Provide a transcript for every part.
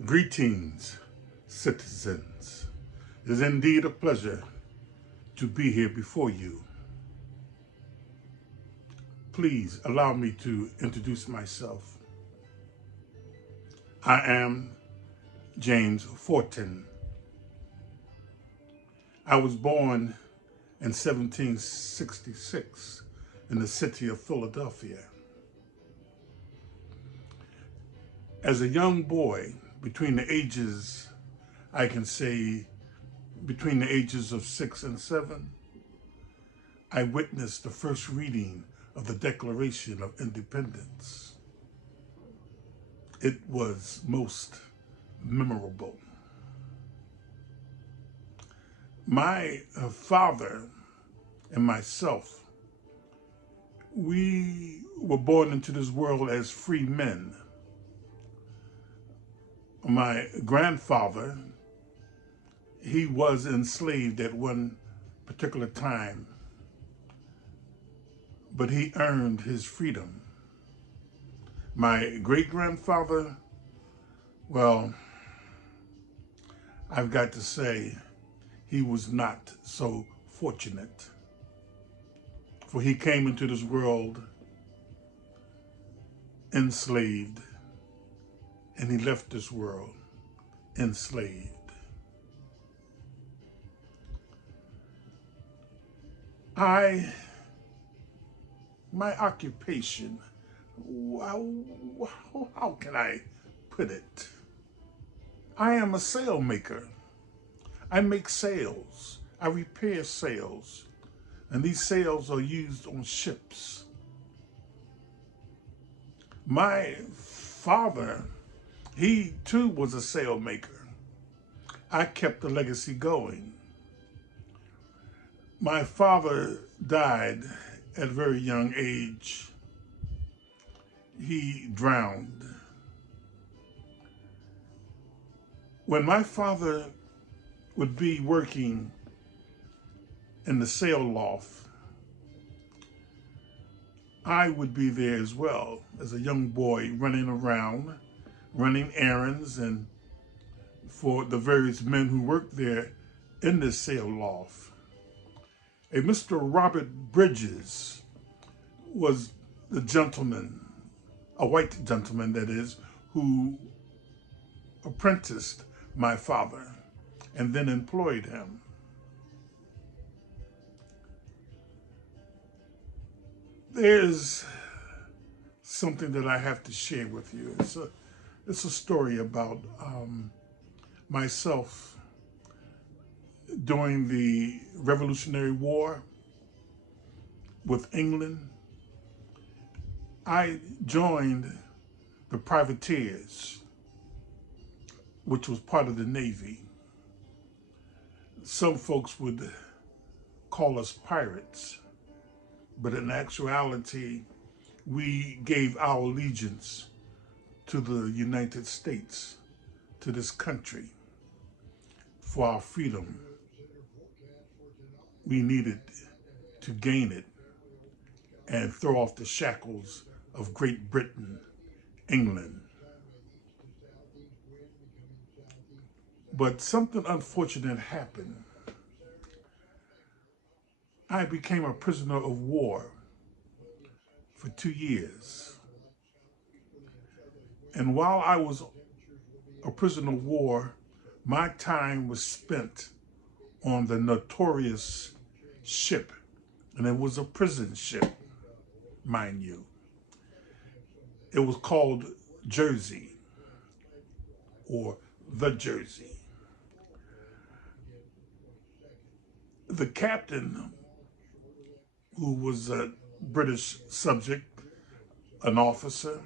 Greetings, citizens. It is indeed a pleasure to be here before you. Please allow me to introduce myself. I am James Forten. I was born in 1766 in the city of Philadelphia. As a young boy, between the ages of 6 and 7, I witnessed the first reading of the Declaration of Independence. It was most memorable. My father and myself, we were born into this world as free men. My grandfather, he was enslaved at one particular time, but he earned his freedom. My great-grandfather, well, I've got to say, he was not so fortunate. For he came into this world enslaved, and he left this world enslaved. My occupation, how can I put it? I am a sail maker. I make sails. I repair sails. And these sails are used on ships. My father, he too was a sail maker. I kept the legacy going. My father died at a very young age. He drowned. When my father would be working in the sail loft, I would be there as well as a young boy, running around, running errands, and for the various men who worked there in this sail loft. A Mr. Robert Bridges was the gentleman, a white gentleman that is, who apprenticed my father and then employed him. There's something that I have to share with you. It's a story about myself during the Revolutionary War with England. I joined the privateers, which was part of the Navy. Some folks would call us pirates, but in actuality, we gave our allegiance to the United States, to this country, for our freedom. We needed to gain it and throw off the shackles of Great Britain, England. But something unfortunate happened. I became a prisoner of war for 2 years. And while I was a prisoner of war, my time was spent on the notorious ship, and it was a prison ship, mind you. It was called Jersey, or the Jersey. The captain, who was a British subject, an officer,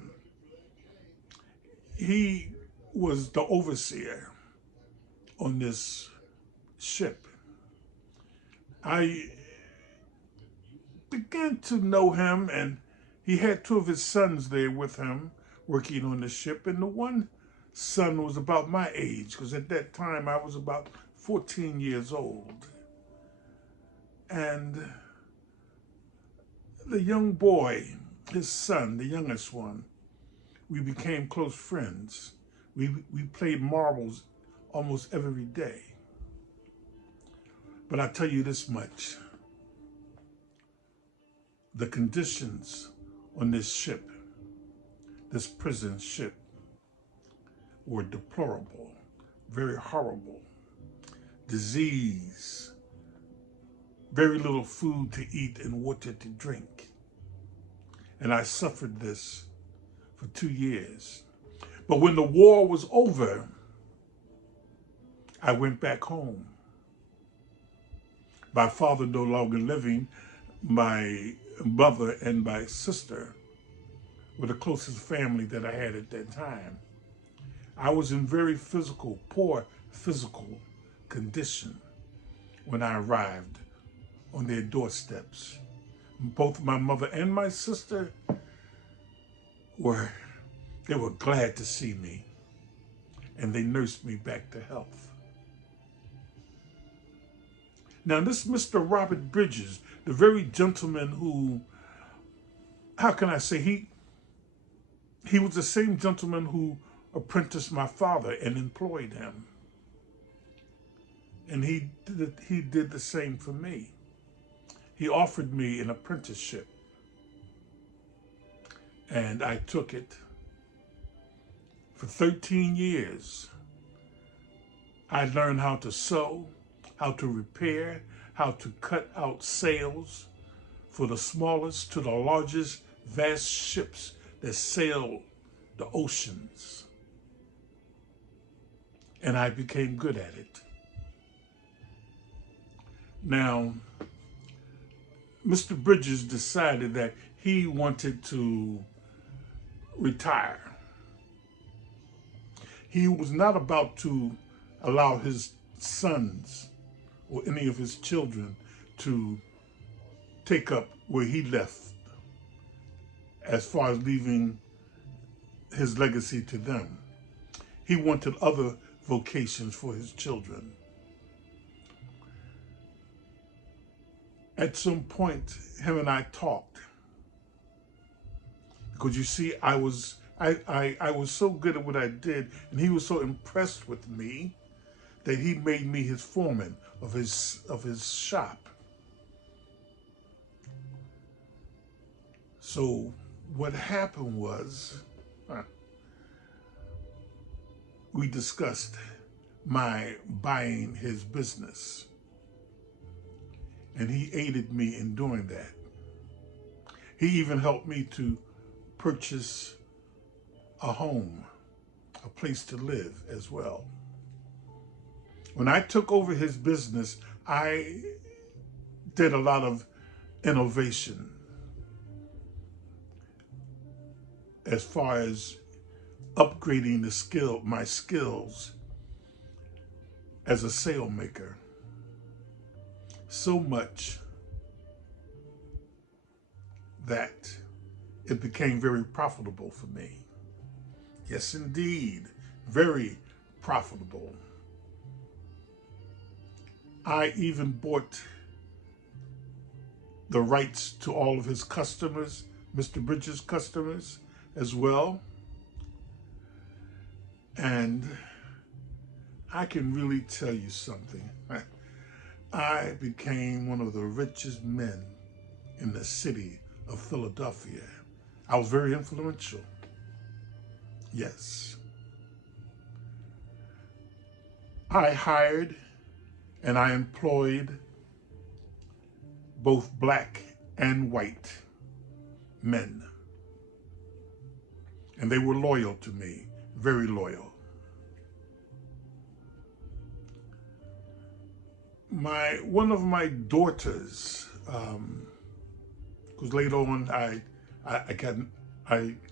he was the overseer on this ship. I began to know him, and he had 2 of his sons there with him working on the ship, and the one son was about my age, because at that time I was about 14 years old. And the young boy, his son, the youngest one, we became close friends. We played marbles almost every day. But I tell you this much, the conditions on this ship, this prison ship, were deplorable, very horrible. Disease, very little food to eat and water to drink. And I suffered this for 2 years. But when the war was over, I went back home. My father no longer living, my mother and my sister were the closest family that I had at that time. I was in very poor physical condition when I arrived on their doorsteps. Both my mother and my sister were glad to see me, and they nursed me back to health. Now, this Mr. Robert Bridges, the very gentleman who, how can I say, he was the same gentleman who apprenticed my father and employed him. And he did the same for me. He offered me an apprenticeship, and I took it. For 13 years, I learned how to sew, how to repair, how to cut out sails for the smallest to the largest vast ships that sail the oceans. And I became good at it. Now, Mr. Bridges decided that he wanted to retire. He was not about to allow his sons or any of his children to take up where he left as far as leaving his legacy to them. He wanted other vocations for his children. At some point, him and I talked, because you see, I was so good at what I did, and he was so impressed with me that he made me his foreman of his shop. So what happened was, we discussed my buying his business, and he aided me in doing that. He even helped me to purchase a home, a place to live as well. When I took over his business, I did a lot of innovation as far as upgrading my skills as a sail maker. So much that it became very profitable for me. Yes, indeed, very profitable. I even bought the rights to all of his customers, Mr. Bridges' customers as well. And I can really tell you something. I became one of the richest men in the city of Philadelphia. I was very influential. Yes. I hired and I employed both black and white men. And they were loyal to me, very loyal. One of my daughters, because later on I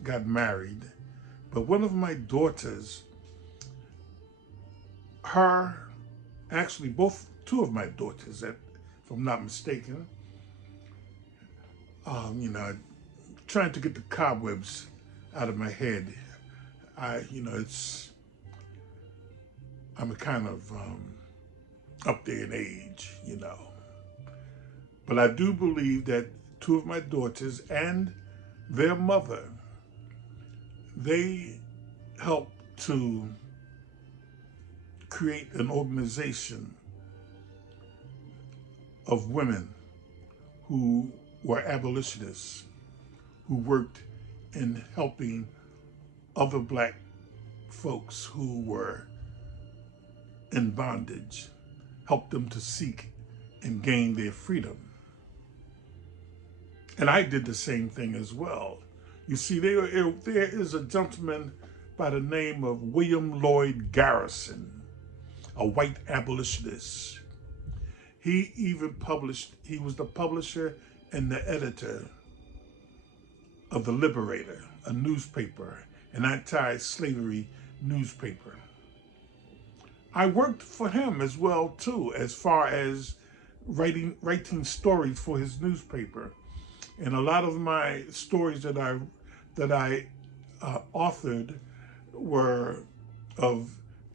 got married, but one of my daughters, two of my daughters, if I'm not mistaken, trying to get the cobwebs out of my head. I'm a kind of up there in age, But I do believe that two of my daughters and their mother, they helped to create an organization of women who were abolitionists, who worked in helping other black folks who were in bondage, help them to seek and gain their freedom. And I did the same thing as well. You see, there is a gentleman by the name of William Lloyd Garrison, a white abolitionist. He was the publisher and the editor of The Liberator, a newspaper, an anti-slavery newspaper. I worked for him as well too, as far as writing stories for his newspaper. And a lot of my stories that I authored were of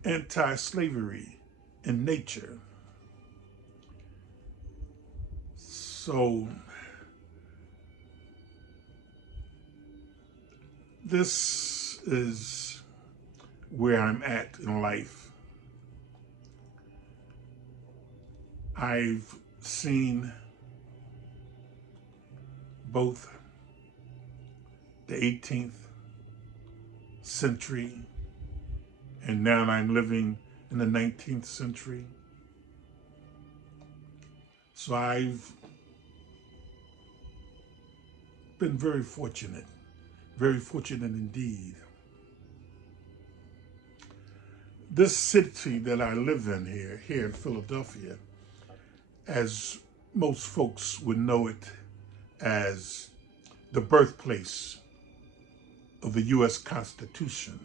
anti-slavery in nature. So this is where I'm at in life. I've seen both the 18th century, and now I'm living in the 19th century. So I've been very fortunate indeed. This city that I live in here in Philadelphia, as most folks would know it as the birthplace of the U.S. Constitution,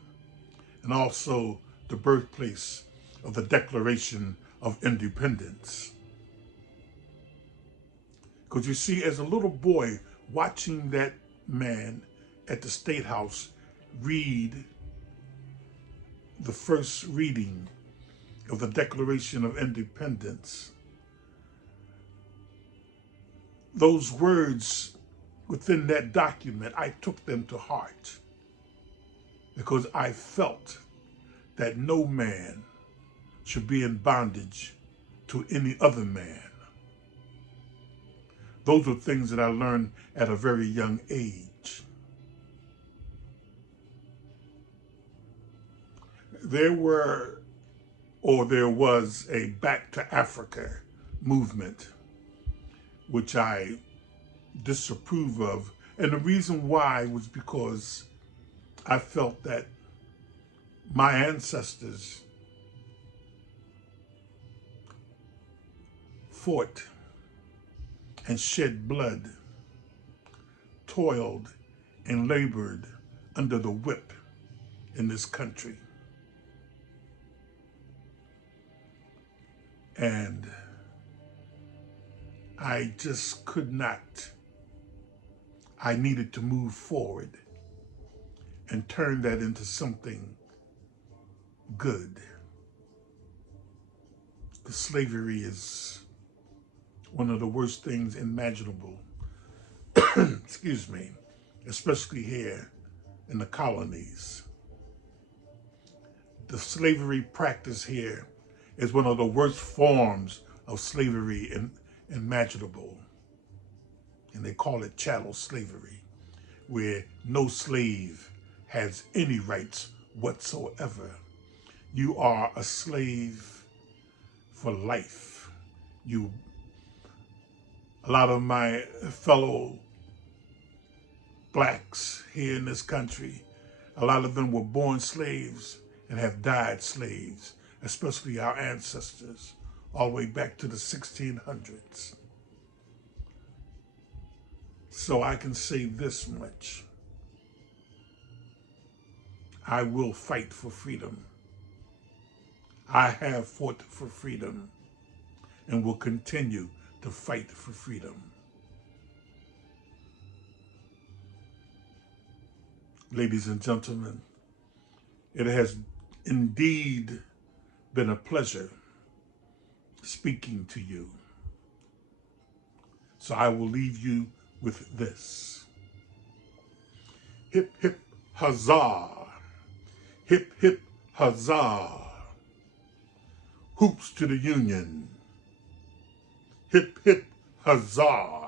and also the birthplace of the Declaration of Independence. Because you see, as a little boy, watching that man at the State House read the first reading of the Declaration of Independence, those words within that document, I took them to heart because I felt that no man should be in bondage to any other man. Those were things that I learned at a very young age. There was a Back to Africa movement, which I disapprove of. And the reason why was because I felt that my ancestors fought and shed blood, toiled and labored under the whip in this country. And I just could not. I needed to move forward and turn that into something good. Because slavery is one of the worst things imaginable, excuse me, especially here in the colonies. The slavery practice here is one of the worst forms of slavery imaginable. And they call it chattel slavery, where no slave has any rights whatsoever. You are a slave for life. A lot of my fellow blacks here in this country, a lot of them were born slaves and have died slaves, especially our ancestors, all the way back to the 1600s. So I can say this much. I will fight for freedom. I have fought for freedom and will continue to fight for freedom. Ladies and gentlemen, it has indeed been a pleasure speaking to you. So I will leave you with this. Hip, hip, huzzah. Hip, hip, Huzzah! Hoops to the Union. Hip, hip, huzzah!